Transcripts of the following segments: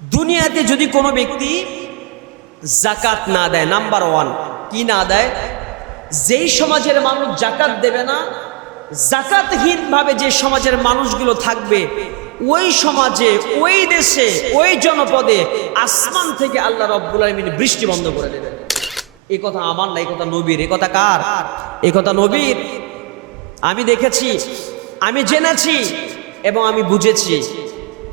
দুনিয়াতে যদি কোনো ব্যক্তি জাকাত না দেয়, নাম্বার ওয়ান, কি না দেয়? যেই সমাজের মানুষ জাকাত দেবে না জাকাতহীন ভাবে যে সমাজের মানুষগুলো থাকবে, ওই সমাজে, ওই দেশে, ওই জনপদে আসমান থেকে আল্লাহ রব্বুল আলমিন বৃষ্টি বন্ধ করে দেবেন। এই কথা আমার না এই কথা নবীর এই কথা কার? এই কথা নবীর। আমি দেখেছি, আমি জেনেছি এবং আমি বুঝেছি।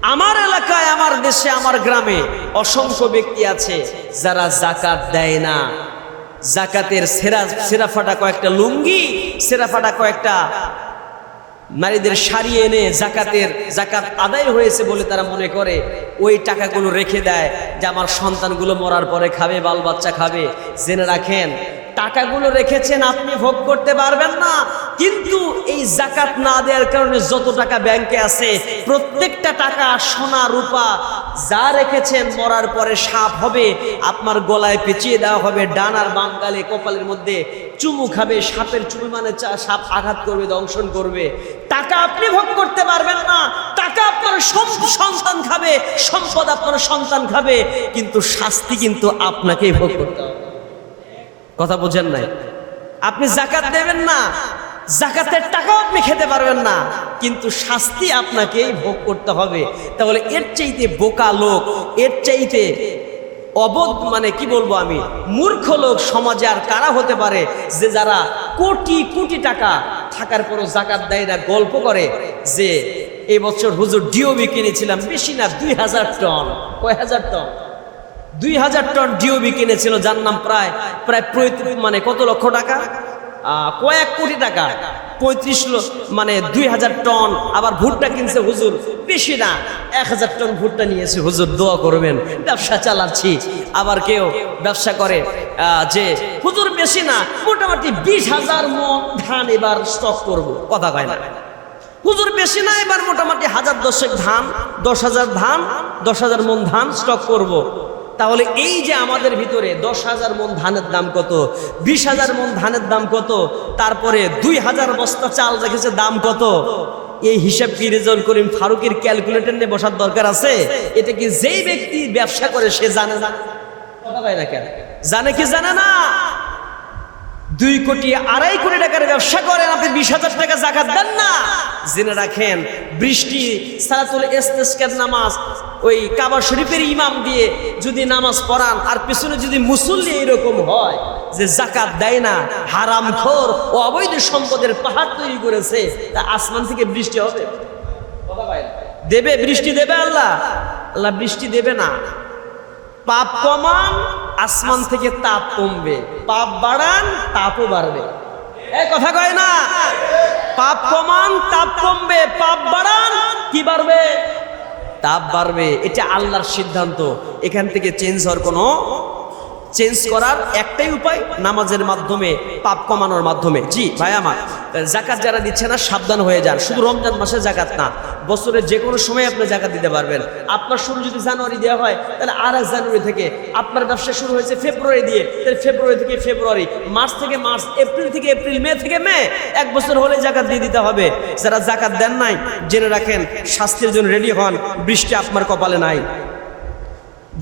আমার এলাকায়, আমার দেশে, আমার গ্রামে অসংখ্য ব্যক্তি আছে যারা জাকাত দেয় না। জাকাতের সেরা সেরা ফাটা কয়েকটা লুঙ্গি সেরা ফাটা কয়েকটা নারীদের সারিয়ে এনে জাকাতের জাকাত আদায় হয়েছে বলে তারা মনে করে। ওই টাকাগুলো রেখে দেয় যে আমার সন্তানগুলো মরার পরে খাবে, বাল বাচ্চা খাবে। জেনে রাখেন টাকাগুলো রেখেছেন, আপনি ভোগ করতে পারবেন না। কিন্তু এই জাকাত না দেওয়ার কারণে যত টাকা ব্যাংকে আছে, প্রত্যেকটা টাকা সোনা, রূপা, যা রেখেছেন, মরার পরে সাপ হবে, আপনার গলায় পেঁচিয়ে দেওয়া হবে ডানার বাঙ্গালে কপালের মধ্যে চুমু খাবে, সাপের চুমু মানে সাপ আঘাত করবে, দংশন করবে। টাকা আপনি ভোগ করতে পারবেন না। টাকা আপনার সন্তান খাবে, সম্পদ আপনার সন্তান খাবে, কিন্তু শাস্তি কিন্তু আপনাকেই ভোগ করতে হবে। কথা বোঝেন নাই। আপনি জাকাত দেবেন না জাকাতের টাকাও আপনি খেতে পারবেন না, কিন্তু শাস্তি আপনাকেই ভোগ করতে হবে। তাহলে এর চাইতে বোকা লোক, এর চাইতে অবোধ মানে কি বলব আমি? মূর্খ লোক সমাজে আর কারা হতে পারে যে যারা কোটি কোটি টাকা থাকার পরও জাকাত দেয় না, গল্প করে যে, এই বছর হুজুর ডিওবি কিনেছিলাম বেশি না, দুই হাজার টন। কয় হাজার টন? দুই হাজার টন ডিওবি কিনেছিল, যার নাম প্রায় প্রায় মানে কত লক্ষ টাকা? কয়েক কোটি টাকা। পঁয়ত্রিশ মানে দুই হাজার টন, আবার ভুট্টা কিনছে হুজুর। বেশি না, এক হাজার টন ভুট্টা নিয়েছে। হুজুর, দোয়া করবেন, ব্যবসা চালাচ্ছি। আবার কেউ ব্যবসা করে যে, হুজুর, বেশি না, মোটামুটি বিশ হাজার মন ধান এবার স্টক করব। কথা কয় না। হুজুর, বেশি না, এবার মোটামুটি হাজার দশেক ধান, দশ হাজার ধান, দশ হাজার মন ধান স্টক করব। তাহলে এই যে আমাদের ভিতরে দশ হাজার মন ধানের দাম কত, বিশ হাজার মন ধানের দাম কত, তারপরে দুই হাজার বস্তা চাল রেখেছে দাম কত? এই হিসাব কি রেজল করিম ফারুকের ক্যালকুলেটর নিয়ে বসার দরকার আছে? এটা কি যেই ব্যক্তি ব্যবসা করে সে জানে জানে কথা কেন? জানে কি জানে না? দুই কোটি আড়াই কোটি টাকার ব্যবসা করেন, আপনি বিশ হাজার টাকা জাকাত দেন না। জেনে রাখেন, বৃষ্টি, সালাতুল ইস্তেসকার নামাজ, ওই কাবা শরীফের ইমাম দিয়ে যদি নামাজ পড়ান, আর পিছনে যদি মুসল্লি এরকম হয় যে জাকাত দেয় না হারামখোর ও অবৈধ সম্পদের পাহাড় তৈরি করেছে, তা আসমান থেকে বৃষ্টি হবে? দেবে, বৃষ্টি দেবে আল্লাহ? আল্লাহ বৃষ্টি দেবে না। পাপ কমান আসমান থেকে তাপ কমবে, পাপ বাড়ান, তাপও বাড়বে। এ কথা কয় না? পাপ কমান, তাপ কমবে, পাপ বাড়ান, কি বাড়বে? তাপ বাড়বে, এটা আল্লাহর সিদ্ধান্ত। এখান থেকে চেঞ্জ হওয়ার কোনো চেঞ্জ করার একটাই উপায়, নামাজের মাধ্যমে, পাপ কমানোর মাধ্যমে। জি, ভাই আমার। জাকাত যারা দিচ্ছে না, সাবধান হয়ে যান। শুধু রমজান মাসে জাকাত না, বছরের যে কোনো সময় আপনি জাকাত দিতে পারবেন। আপনার শুরু যদি জানুয়ারি দেওয়া হয়, তাহলে আর এক জানুয়ারি থেকে আপনার ব্যবসা শুরু হয়েছে ফেব্রুয়ারি দিয়ে, তাহলে ফেব্রুয়ারি থেকে ফেব্রুয়ারি, মার্চ থেকে মার্চ, এপ্রিল থেকে এপ্রিল, মে থেকে মে, এক বছর হলে জাকাত দিয়ে দিতে হবে। যারা জাকাত দেন নাই, জেনে রাখেন স্বাস্থ্যের জন্য রেডি হন, বৃষ্টি আপনার কপালে নাই।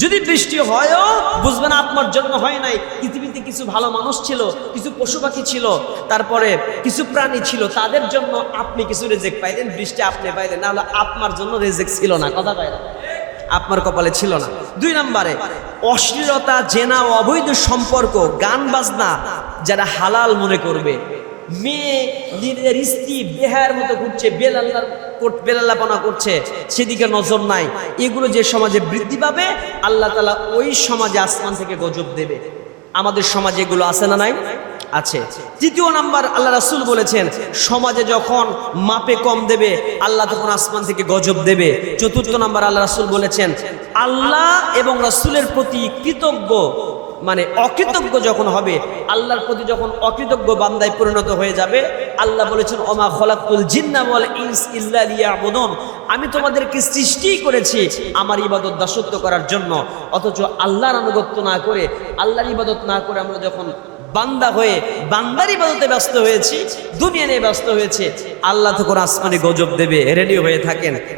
যদি বৃষ্টি হয়ও, বুঝবেন আপনার জন্য হয় নাই। পৃথিবীতে কিছু ভালো মানুষ ছিল, কিছু পশু পাখি ছিল, তারপরে কিছু প্রাণী ছিল, তাদের জন্য আপনি কিছু রেজেক্ট পাইলেন, বৃষ্টি আপনি পাইলেন, নাহলে আপনার জন্য রেজেক্ট ছিল না, কথা পাইলেন আপনার কপালে ছিল না। দুই নম্বরে, অশ্লীলতা, জেনা অবৈধ সম্পর্ক, গান বাজনা, যারা হালাল মনে করবে মেয়ে নিজের স্ত্রী বেহার মতো ঘুরছে বেলাল্লার বেলাল্লাপনা করছে, সেদিকে নজর নাই। এগুলো যে সমাজে বৃদ্ধি পাবে, আল্লাহ তালা ওই সমাজে আসমান থেকে গজব দেবে। আমাদের সমাজে এগুলো আছে না নাই? আছে। তৃতীয় নাম্বার, আল্লাহ রাসুল বলেছেন, সমাজে যখন মাপে কম দেবে, আল্লাহ তখন আসমান থেকে গজব দেবে। চতুর্থ নাম্বার, আল্লাহ রাসুল বলেছেন, আল্লাহ এবং রাসুলের প্রতি কৃতজ্ঞ মানে অকৃতজ্ঞ যখন হবে, আল্লাহর প্রতি যখন অকৃতজ্ঞ বান্দায় পরিণত হয়ে যাবে, আল্লাহ বলেছেন, ওমা খলাকুল জিন্না বল ইনস ইল্লা লিয়াবুদুন। আমি তোমাদেরকে সৃষ্টি করেছি আমার ইবাদত দাসত্ব করার জন্য। অথচ আল্লাহর আনুগত্য না করে, আল্লাহর ইবাদত না করে আমরা যখন বান্দা হয়ে, বান্দার ইবাদতে ব্যস্ত হয়েছি, দুনিয়া নিয়ে ব্যস্ত হয়েছে, আল্লাহ তখন আসমানে গজব দেবে রেডি হয়ে থাকেন।